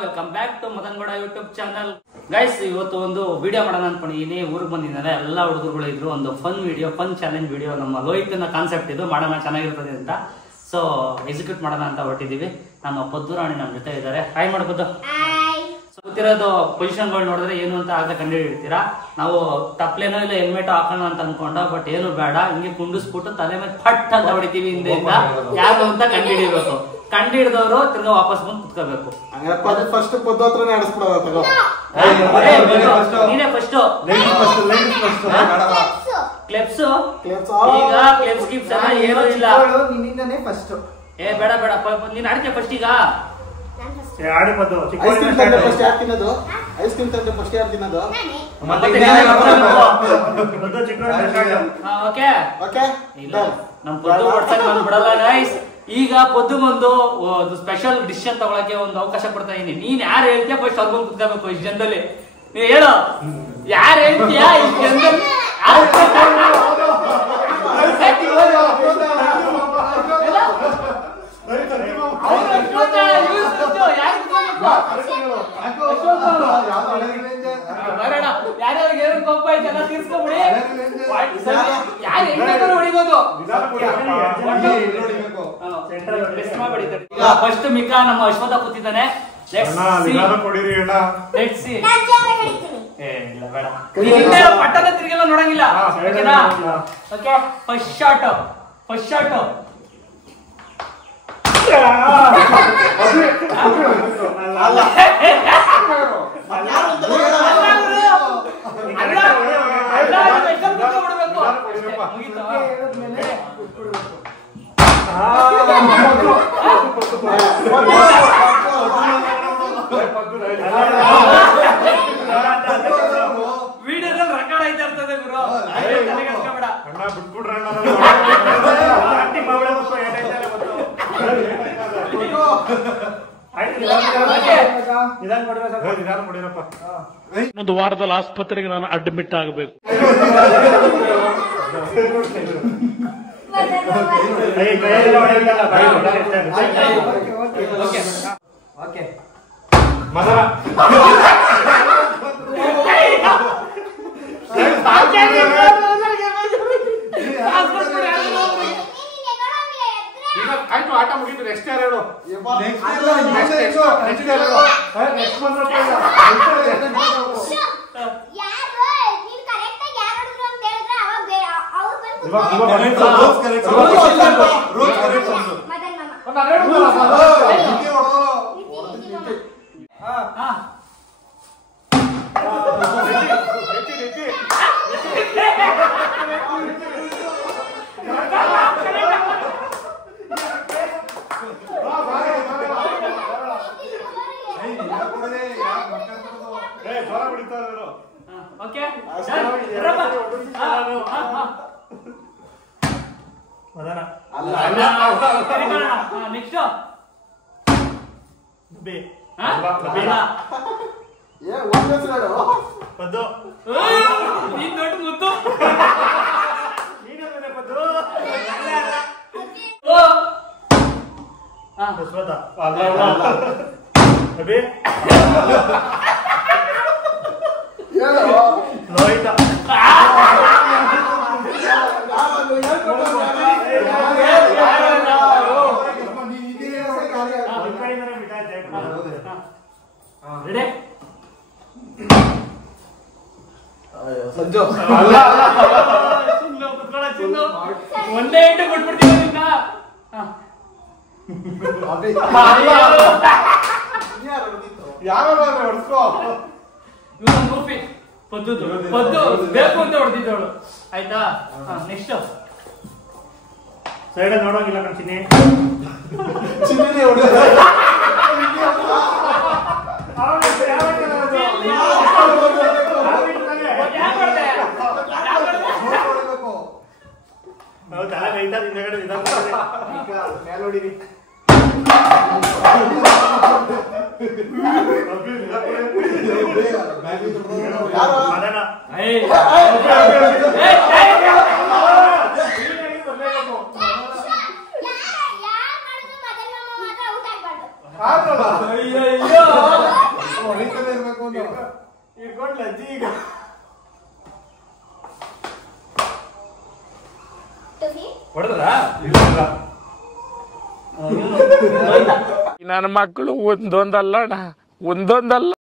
Welcome back to Madan Gowda YouTube channel. Guys, ಇವತ್ತು ಒಂದು video ಮಾಡೋಣ ಅನ್ಕೊಂಡಿದ್ದೀನಿ. ಊರಿಗೆ ಬಂದಿದ್ದಾರೆ ಎಲ್ಲ ಹುಡುಗರುಗಳು ಇದ್ರು. ಒಂದು fun video, fun challenge video. ನಮ್ಮ ಲೋಹಿತ್ನ ಕಾನ್ಸೆಪ್ಟ್ ಇದು, ಮಾಡೋಣ ಚೆನ್ನಾಗಿರ್ತದೆ ಅಂತ. ಸೊ ಎಕ್ಸಿಕ್ಯೂಟ್ ಮಾಡೋಣ ಅಂತ ಹೊರಟಿದೀವಿ. ನಮ್ಮ ಪದ್ದುರಾಣಿ ನಮ್ಮ ಜೊತೆ ಇದ್ದಾರೆ. ಹಾಯ್ ಮಾಡ್ಬೋದು. ಗೊತ್ತಿರೋದು ಪೊಸಿಷನ್ಗಳು ನೋಡಿದ್ರೆ ಏನು ಅಂತ ಆಗ ಕಂಡು ಹಿಡಿತೀರಾ. ನಾವು ತಪ್ಲೇನೋ ಇಲ್ಲ ಹೆಲ್ಮೆಟ್ ಹಾಕೋಣ ಅಂತ ಅನ್ಕೊಂಡ, ಬಟ್ ಏನು ಬೇಡ, ಹಿಂಗೆ ಕುಂಡಿಸ್ಬಿಟ್ಟು ತಲೆ ಮೇಲೆ ಫಟ್ ಅಂತ ಹೊಡಿತೀವಿ ಹಿಂದೆಯಿಂದ. ಯಾರು ಅಂತ ಕಂಡು ಹಿಡಿಬೇಕು. ಕಂಡು ಹಿಡಿದವರು ತಿರ್ಗಾ ವಾಪಸ್ ಬಂದು ಕುತ್ಕೋಬೇಕು. ನೀನೇ ಫಸ್ಟ್ ಕ್ಲೆಪ್ಸ್. ಈಗ ಕ್ಲೆಪ್ಸ್ ಗಿಪ್ಸ್ ಏನೂ ಇಲ್ಲ. ಏ ಬೇಡ ಬೇಡ, ನೀನ್ ಆಡ್ತೀಯ ಫಸ್ಟ್. ಈಗ ಈಗ ಪೊದ್ದುಗೊಂದು ಸ್ಪೆಷಲ್ ಡಿಸಿಷನ್ ತಗೊಳಕ್ಕೆ ಒಂದು ಅವಕಾಶ ಕೊಡ್ತಾ ಇದೀನಿ. ನೀನ್ ಯಾರು ಹೇಳ್ತೀಯ ಫಸ್ಟ್ ಅವ್ರಿಗೊಂದು ಕುತ್ಕೋಬೇಕು. ಇಷ್ಟು ಜನದಲ್ಲಿ ನೀವ್ ಹೇಳು, ಯಾರು ಹೇಳ್ತೀಯ ಇಷ್ಟು ಜನದಲ್ಲಿ? ಯಾರ್ಯಾರಿಗೆ ಏನು ಕೋಪ ಆಯ್ತು ಎಲ್ಲ ತೀರ್ಸ್ಕೊಂಡ್ಬಿಡಿ. ಯಾರು ಹೊಡಿಬೋದು. ಫಸ್ಟ್ ಮಿಕಾ ನಮ್ಮ ಅಶ್ವಥ ಕೂತಿದ್ದಾನೆ. ಪಟ್ಟದ ತಿರುಗೆಲ್ಲ ನೋಡಂಗಿಲ್ಲ. ಓಕೆನಾ? Okay, first shot. First shot ವಿಡಿಯೋದಲ್ಲಿ ರೆಕಾರ್ಡ್ ಆಯ್ತಾ ಇರ್ತದೆ ಗುರು. ಒಂದು ವಾರದಲ್ಲಿ ಆಸ್ಪತ್ರೆಗೆ ನಾನು ಅಡ್ಮಿಟ್ ಆಗಬೇಕು. ಆಯ್ತು, ಆಟ ಮುಗಿತು. ನೆಕ್ಸ್ಟ್ ಯಾರು ಹೇಳು? ಒಂದೇ ಇಂಟು ಕೊಟ್ಬಿಡ್ತೀವಿ. ಪದ್ದು ಬೇಕು ಅಂತ ಹೊಡೆದಿದ್ದವಳು. ಆಯ್ತಾ? ನೆಕ್ಸ್ಟ್ ಸೈಡ್ ನೋಡೋಂಗಿಲ್ಲ ನಮ್ ಚಿನ್ನಿ. ತಲೆ ನೈತಾ ಹಿಂದಗಡೆ ನೋಡಿರಿ. ನನ್ನ ಮಕ್ಕಳು ಒಂದೊಂದಲ್ಲ ಒಂದೊಂದಲ್ಲ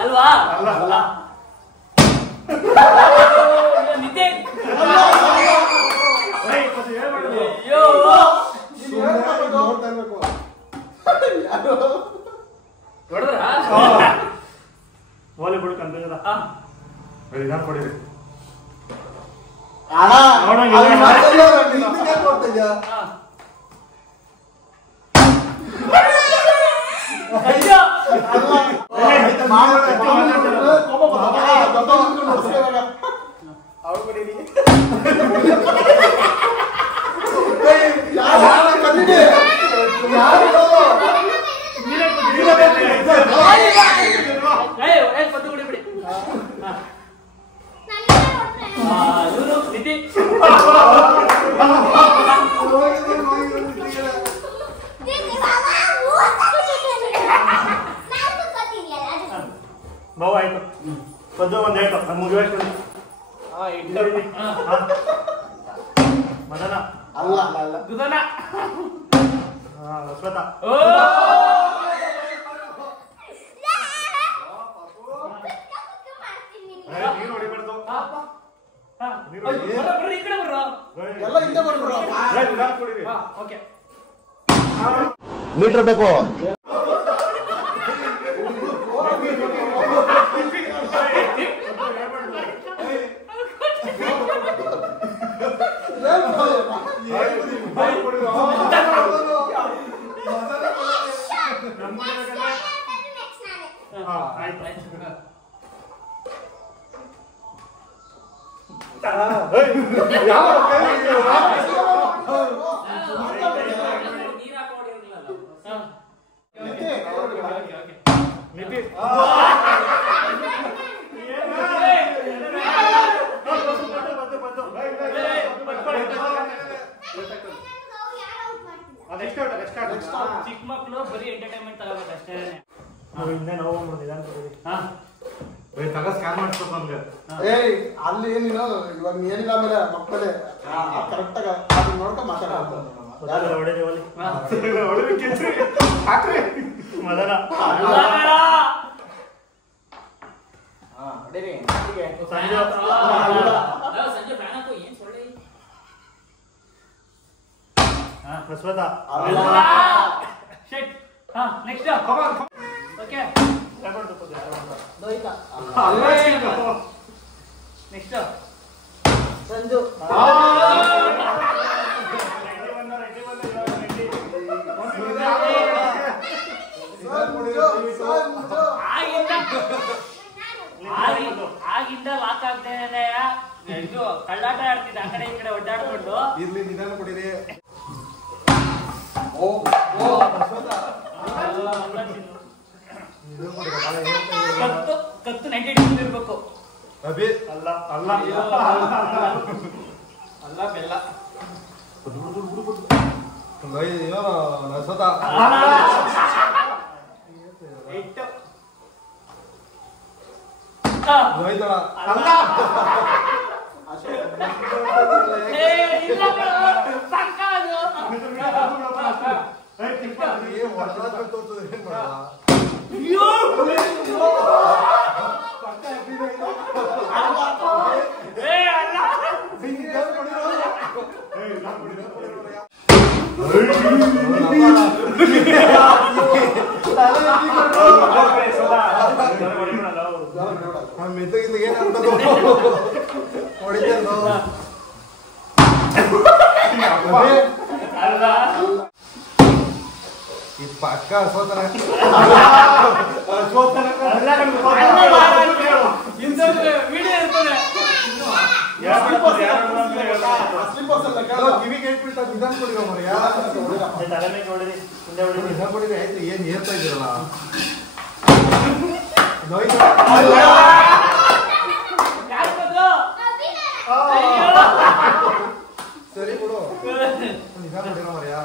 ಅಲ್ವಾ ಅಲ್ಲ ನಿದ್ದೆ ವಾಲಿಬಾಲ್ ಕಂಪ್ಲೀಟ್ ಕೊಡಿರಿ ಬಾವು ಆಯ್ತು ಪದ್ದು ಒಂದು ಆಯ್ತು ಮುಗಿವಾಯ್ತು ಮದನ ಅಲ್ಲ ಅಲ್ಲ ಗುದನ ಅಶ್ವಥ ನೀನು ಹೊಡಿಬಾರ್ದು ಈ ಕಡೆ ಬರ್ರೋ ಎಲ್ಲ ಹಿಂದೆ ಬರ್ಬಿಡ್ರು ಕೊಡಿರಿ ಓಕೆ ಮೀಟರ್ ಬೇಕು ಚಿಕ್ಕ ಮಕ್ಕಳು ಬರೀ ಎಂಟರ್ಟೈನ್ಮೆಂಟ್ ತಗೋಬೇಕು ಅಷ್ಟೇ ಸ್ಕ್ಯಾನ್ ಮಾಡಿಸ್ಬೇಕು ನಮ್ಗೆ ಅಲ್ಲಿ ಏನಿಲ್ಲ ಇವಾಗ ಏನಿಲ್ಲ ಆಮೇಲೆ ಮಕ್ಕಳೇ ಕರೆಕ್ಟ್ ಆಗಿ ಅದನ್ನ ನೋಡ್ಕೊಂಡು ಮಾತಾಡೋದು Madana Ashwatha next okay next Sanju ಆಗಿಂದ ಲಾಕ್ ಆಗ್ತೇನೆ ಇದು ಕಳ್ಳಾಟ ಆಡ್ತಿದ್ದೆ ಆ ಕಡೆ ಈ ಕಡೆ ಒಡ್ಡಾಡ್ಕೊಂಡು ಇರ್ಲಿ ನಿಧಾನ ಕೊಡಿರಿ ಕತ್ತು 90 ಡಿಗ್ರಿ ಇರ್ಬೇಕು ಅಭಿ ಅಲ್ಲ ಅಲ್ಲ ಅಲ್ಲ ಬೆಲ್ಲ ನಸದ ಪಕ್ಕ ಸೋತನ ವಿಡಿಯೋ ಇರ್ತದೆ ಬೀಳ್ತಾ ನಿಧಾನ ಕೊಡಿರೋ ಮರ್ಯಾ. ತಲೆ ಮೇಲೆ ನೋಡಿರಿ ಹಿಂದೆ ಹೊಡಿರಿ. ನಿಧಾನ ಕೊಡಿರಿ ಆಯ್ತು. ಏನ್ ಏರ್ತಾ ಇದ್ದೀರಲ್ಲ ಸರಿ ಬಿಡು. ನಿಧಾನ ಕೊಡಿರೋ ಮರ್ಯಾ.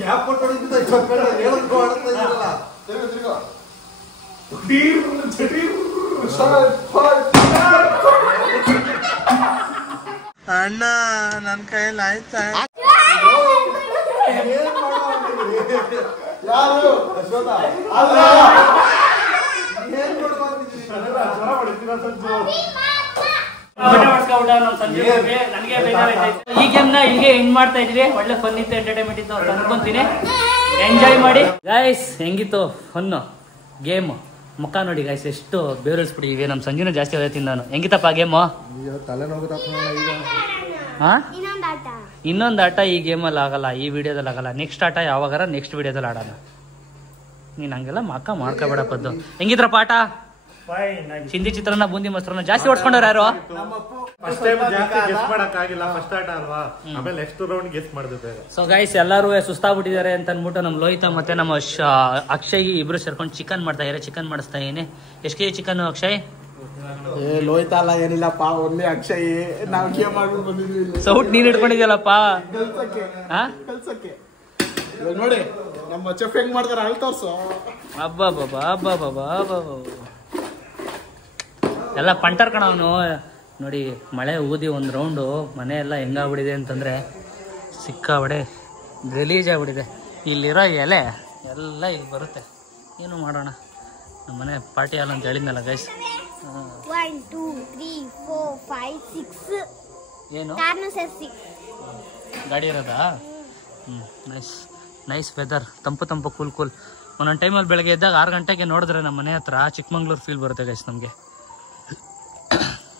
ಗ್ಯಾಪ್ ಅಣ್ಣ ನನ್ ಕೈಯಲ್ಲಿ ಆಯ್ತಾ? ಯಾರು ಅಶ್ವಥ? ಈ ಗೇಮ್ ನ ಇಲ್ಲಿಗೆ ಎಂಡ್ ಮಾಡ್ತಾ ಇದ್ವಿ. ಒಳ್ಳೆ ಫನ್ ಇತ್ತು, ಎಂಟರ್ಟೈನ್ಮೆಂಟ್ ಇತ್ತು ಅಂತ ಅನ್ಕೊಂತೀನಿ. ಎಂಜಾಯ್ ಮಾಡಿ ಗೈಸ್. ಹೆಂಗಿತ್ತು ಫನ್ ಗೇಮ್? ಮುಖ ನೋಡಿ ಗೈಸ್, ಎಷ್ಟು ಬೇರಿಸ್ಬಿಟ್ಟಿವಿ. ನಮ್ ಸಂಜೆನೂ ಜಾಸ್ತಿ ಹೋಗ್ತೀನಿ ನಾನು. ಹೆಂಗಿತ್ತಪ್ಪ ಗೇಮು? ಇನ್ನೊಂದು ಆಟ ಈ ಗೇಮಲ್ಲಿ ಆಗಲ್ಲ, ಈ ವಿಡಿಯೋದಲ್ಲಿ ಆಗಲ್ಲ. ನೆಕ್ಸ್ಟ್ ಆಟ ಯಾವಾಗಾರ ನೆಕ್ಸ್ಟ್ ವಿಡಿಯೋದಲ್ಲಿ ಆಡೋಣ. ನೀನ್ ಹಂಗೆಲ್ಲ ಮಕ್ಕ ಮಾಡ್ಕೋಬೇಡಪ್ಪದ್ದು. ಹೆಂಗಿದ್ರಪ್ಪ ಆಟ? ಚಿಂದಿ ಚಿತ್ರಾನ್ನ, ಬೂಂದಿ ಮೊಸರನ್ನ ಜಾಸ್ತಿ ಓಡಿಸ್ಕೊಂಡ್ರ ಯಾರು? ಫಸ್ಟ್ ಟೈಮ್ ಜಾಸ್ತಿ ಗೆಸ್ ಮಾಡಕ್ ಆಗಿಲ್ಲ, ಫಸ್ಟ್ ಆಟ ಅಲ್ವಾ. ಆಮೇಲೆ ನೆಕ್ಸ್ಟ್ ರೌಂಡ್ ಗೆಸ್ ಮಾಡಿದ್ವಿ ಬೇಗ. ಸೊ ಗೈಸ್, ಎಲ್ಲರೂ ಸುಸ್ತಾಗ್ಬಿಟ್ಟಿದ್ದಾರೆ ಅಂತ ಅನ್ಬಿಟ್ಟು ನಮ್ಮ ಲೋಹಿತ ಮತ್ತೆ ನಮ್ಮ ಅಕ್ಷಯ್ ಇಬ್ರು ಸೇರ್ಕೊಂಡು ಚಿಕನ್ ಮಾಡ್ತಾ ಇದ್ದಾರೆ. ಚಿಕನ್ ಮಾಡಿಸ್ತಾ ಇದೀನಿ. ಎಷ್ಟು ಕೆಜಿ ಚಿಕನ್ ಅಕ್ಷಯ್? ಲೋಹಿತ ಅಲ್ಲ, ಏನಿಲ್ಲಪ್ಪ, ಒಳ್ಳೆ ಅಕ್ಷಯ್. ನಾವು ಗೇಮ್ ಮಾಡ್ಬಿಟ್ಟು ಬಂದಿದ್ವಿ. ಸೌಟ್ ನೀನ್ ಇಟ್ಕೊಂಡಿದ್ಯಲ್ಲಪ್ಪ ಕಲ್ಸಕ್ಕೆ. ಇವಾಗ ನೋಡಿ ನಮ್ಮ ಚೆಫ್ ಹೆಂಗ್ ಮಾಡ್ತಾರೆ ಅಲ್ಲಿ ತೋರ್ಸು. ಎಲ್ಲ ಪಂಟರ್ ಕಣ ಅವನು. ನೋಡಿ ಮಳೆ ಊದಿ ಒಂದು ರೌಂಡು ಮನೆ ಎಲ್ಲ ಹೆಂಗಾಗ್ಬಿಟ್ಟಿದೆ ಅಂತಂದ್ರೆ ಸಿಕ್ಕಾಬಡೆ ಗಲೀಜಾಗ್ಬಿಟ್ಟಿದೆ. ಇಲ್ಲಿರೋ ಎಲೆ ಎಲ್ಲ ಇಲ್ಲಿ ಬರುತ್ತೆ. ಏನು ಮಾಡೋಣ, ನಮ್ಮ ಮನೆ ಪಾರ್ಟಿ ಹಾಲ್ ಅಂತ ಹೇಳಿದ್ನಲ್ಲ ಗೈಸ್. 1 2 3 4 5 6 ಏನು ಗಾಡಿ ಇರೋದಾ? ನೈಸ್ ನೈಸ್ ವೆದರ್, ತಂಪು ಕೂಲ್. ಒಂದೊಂದು ಟೈಮಲ್ಲಿ ಬೆಳಗ್ಗೆ ಎದ್ದಾಗ 6 ಗಂಟೆಗೆ ನೋಡಿದ್ರೆ ನಮ್ಮ ಮನೆ ಹತ್ರ ಚಿಕ್ಕಮಂಗ್ಳೂರು ಫೀಲ್ ಬರುತ್ತೆ ಗೈಸ್ ನಮಗೆ.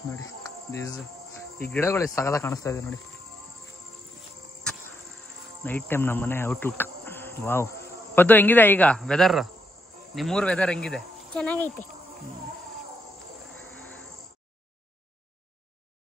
ನೋಡಿ ಈ ಗಿಡಗಳು ಸಗದ ಕಾಣಿಸ್ತಾ ಇದೆ ನೋಡಿ. ನೈಟ್ ಟೈಮ್ ನಮ್ಮ ಮನೆ ಔಟ್ಲುಕ್. ವಾವ್. ಪದ್ದು ಹೆಂಗಿದೆ ಈಗ ವೆದರ್? ನಿಮ್ಮೂರು ವೆದರ್ ಹೆಂಗಿದೆ? ಚೆನ್ನಾಗೈತೆ.